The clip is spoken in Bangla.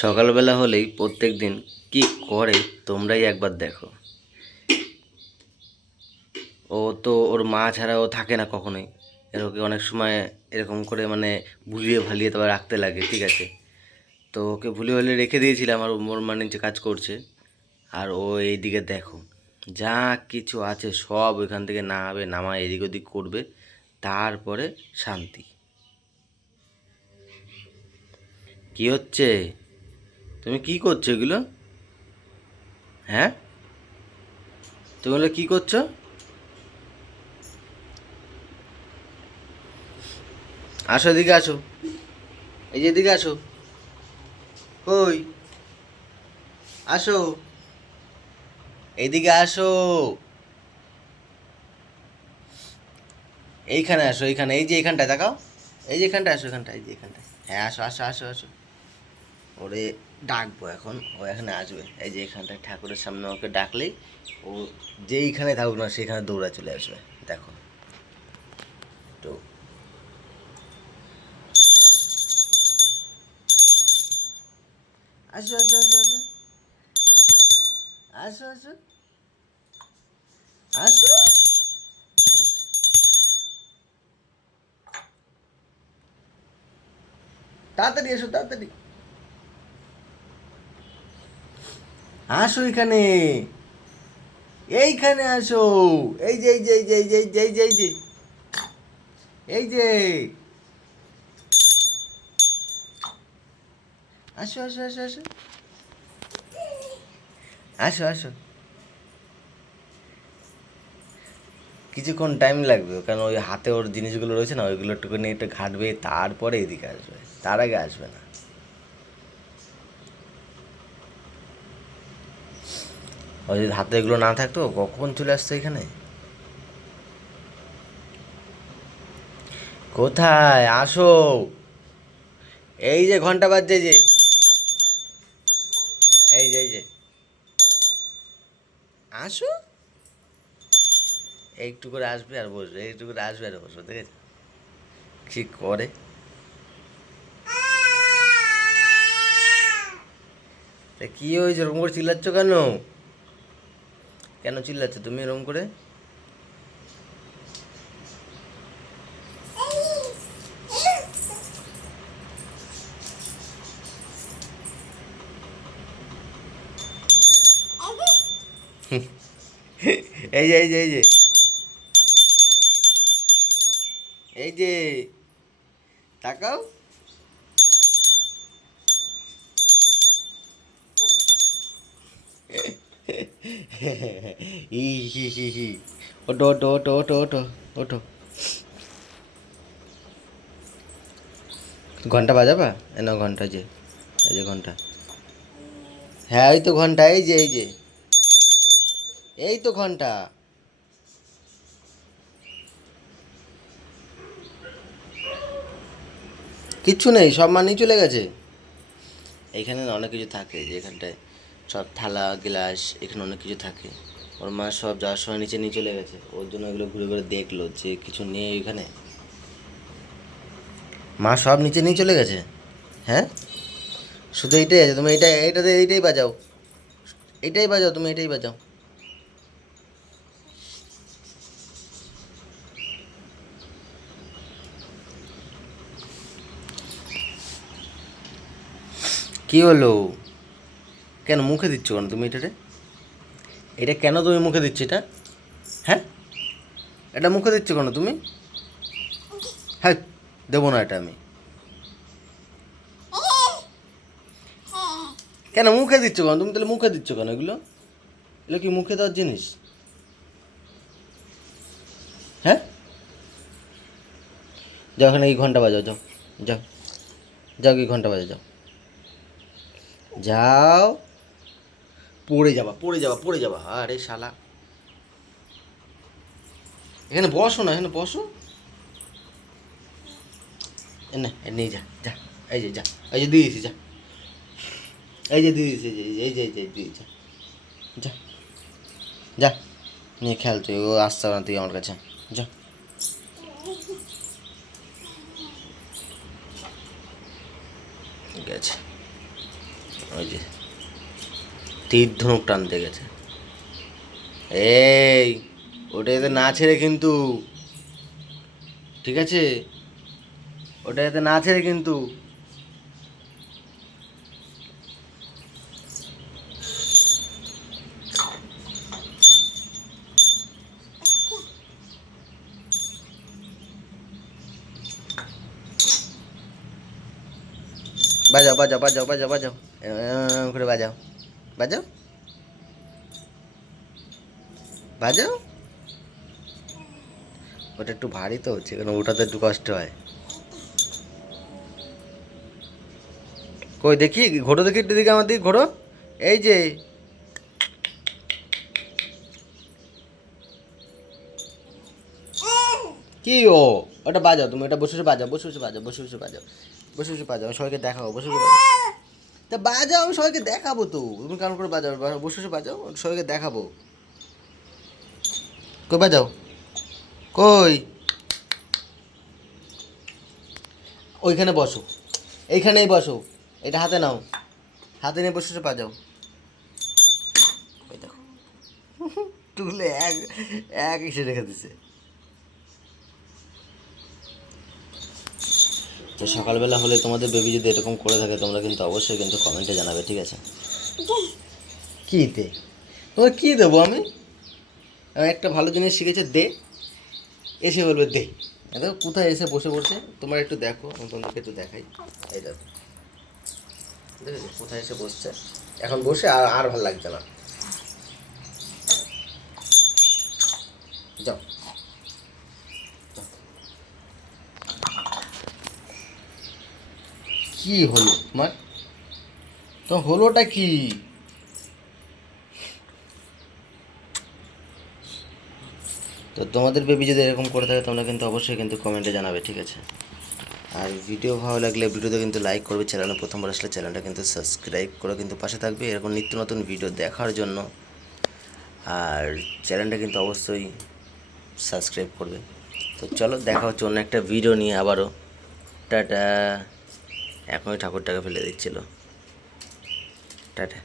সকালবেলা হলেই প্রত্যেক দিন কী করে তোমরাই একবার দেখো। ও তো ওর মা ছাড়া ও থাকে না কখনোই। ওকে অনেক সময় এরকম করে ভুলিয়ে ভালিয়ে তবে রাখতে লাগে, ঠিক আছে। তো ওকে ভুলিয়ে ভালিয়ে রেখে দিয়েছিলাম, আর ওর মা নিচে কাজ করছে। আর ও এইদিকে দেখো, যা কিছু আছে সব ওইখান থেকে নামা এদিক ওদিক করবে, তারপরে শান্তি। কি হচ্ছে? তুমি কি করছো এগুলো? হ্যাঁ, তুমি বলে কি করছো? আসো, এদিকে আসো, এই যে এদিকে আসো। কই? আসো, এইদিকে আসো, এইখানে আসো, এইখানে, এই যে এইখানটায় তাকাও, এই যে এখানটায় আসো, এখানটায়, এই যে এখানটায়। হ্যাঁ, আসো আসো আসো আসো। ওরে ডাকবো এখন, ও এখানে আসবে। এই যে এখানটায় ঠাকুরের সামনে ওকে ডাকলেই ও যেইখানে থাকুক না সেখানে দৌড়া চলে আসবে। দেখো তো, আসো আসো আসো আসো আসো আসো আসো, এখানে আসো। তাড়াতাড়ি এসো, তাড়াতাড়ি আসো এখানে, এইখানে আসো। এই যে এই যে এই যে এই যে এই যে এই যে এই যে এই যে, আসো আসো আসো আসো আসো আসো। কিছুক্ষণ টাইম লাগবে, কারণ ওই হাতে ওর জিনিসগুলো রয়েছে না, ওইগুলো একটুখানি একটু ঘাটবে, তারপরে এদিকে আসবে, তার আগে আসবে না। ওই যদি হাতে এগুলো না থাকতো কখন চলে আসতো এখানে। কোথায়? আসো, এই যে ঘন্টা বাজছে, যে এই যে এই যে, আসো। একটু করে আসবে আর বসবে, একটু করে আসবে আর বসবে, দেখেছো কি করে। তা কি হয়েছে, ওরকম করে চিল্লাচ্ছ কেন? কেন চিল্লাচ্ছ তুমি এরকম করে? এই যে এই যে এই যে এই যে, তাকাও। ই হি হি হি। ওঠো ওঠো ওঠো ওঠো ওঠো ওঠো। ঘন্টা বাজাবা? এ নাও ঘন্টা, যে এই যে ঘন্টা। হ্যাঁ, এই তো ঘন্টা, এই যে এই যে, এই তো ঘন্টা। কিচ্ছু নেই, সব মানেই চলে গেছে। এইখানে না অনেক কিছু থাকে, যে এখানটায় সব থালা গ্লাস, এখানে অনেক কিছু থাকে। ওর মা সব যাওয়ার সময় নিচে নিয়ে চলে গেছে, ওর জন্য এগুলো ঘুরে ঘুরে দেখলো যে কিছু নেই এখানে। মা সব নিচে নিয়ে চলে গেছে। হ্যাঁ, শুধু এইটাই আছে, তুমি এইটাতে এইটাই বাজাও, এইটাই বাজাও, তুমি এটাই বাজাও। কি হলো? কেন মুখে দিচ্ছ কেন তুমি এটাতে? এটা কেন তুমি মুখে দিচ্ছ এটা? হ্যাঁ, এটা মুখে দিচ্ছ কেন তুমি? হ্যাঁ, দেবো না এটা আমি। কেন মুখে দিচ্ছ কেন তুমি? তাহলে মুখে দিচ্ছ কেন এগুলো? এগুলো কি মুখে দেওয়ার জিনিস? হ্যাঁ, যাও ওখানে এই ঘন্টা বাজাও, যাও যাও, যাও কি ঘন্টা বাজাও, যাও যাও। পড়ে যাবা, পড়ে যাবা, পড়ে যাবা, আরে শালা। এখানে বসো না, এখানে বসো। এনে নিয়ে যা, যা, এই যে যা, এই যে দিয়ে দিয়েছি, যা, এই যে দিয়ে দিয়েছি, এই যে এই যে দিয়ে যা, যা, যা, নিয়ে খেল তুই, ও আসতে হবে না তুই আমার কাছে, যা। ঠিক আছে। ওই যে তীর ধনুক টানতে গেছে। এই ওটা এতে না ছেড়ে কিন্তু, ঠিক আছে, ওটা এতে না ছেড়ে কিন্তু। বাজাও বাজাও বাজাও বাজাও বাজাও, এরম করে বাজাও, বাজাও বাজাও। ওটা একটু ভারী তো, সেখানে ওঠাতে একটু কষ্ট হয়। কই দেখি, ঘোরো দেখি একটু, দিকে আমার দিকে ঘোরো। এই যে কি ও, ওটা বাজাও তুমি, ওটা বসে বসে বাজাও, বসে বসে বাজাও, বসে বসে বাজাও, বসে বসে বাজাও, আমি সবাইকে দেখাবো, বসে বসে বাজাও। তা বাজাও, আমি সবাইকে দেখাবো তো, তুমি কেমন করে বাজাও, বসে বসে বাজাও, সবাইকে দেখাবো। কই বাজাও, কই, ওইখানে বসো, এইখানেই বসো, এটা হাতে নাও, হাতে নিয়ে বসে বসে বাজাও। ওই দেখো টুলে এক এক এসে রেখে দিছে। তো সকালবেলা হলে তোমাদের বেবি যদি এরকম করে থাকে, তোমরা কিন্তু অবশ্যই কিন্তু কমেন্টে জানাবে, ঠিক আছে? কী দে, তোমার কী দেবো আমি? আমি একটা ভালো জিনিস শিখেছে, দে, এসে বলবে দে। দেখো কোথায় এসে বসে বসে, তোমার একটু দেখো, আমি তোমাদেরকে একটু দেখাই। এই দেখো, দেখেছো কোথায় এসে বসছে, এখন বসে আর আর ভালো লাগছে না। যাও, কি হলো তোমার, তো হলোটা কি? তো তোমাদের বেবি যদি এরকম করে থাকে, তোমরা কিন্তু অবশ্যই কিন্তু কমেন্টে জানাবে, ঠিক আছে? আর ভিডিও ভালো লাগলে ভিডিওতে কিন্তু লাইক করবে, চ্যানেলে প্রথমবার আসলে চ্যানেলটা কিন্তু সাবস্ক্রাইব করে কিন্তু পাশে থাকবে এরকম নিত্য নতুন ভিডিও দেখার জন্য। আর চ্যানেলটা কিন্তু অবশ্যই সাবস্ক্রাইব করবে। তো চলো দেখা হচ্ছে অন্য একটা ভিডিও নিয়ে আবারও। টাটা। এখনই ঠাকুরটাকে ফেলে দিচ্ছিল। টাটা।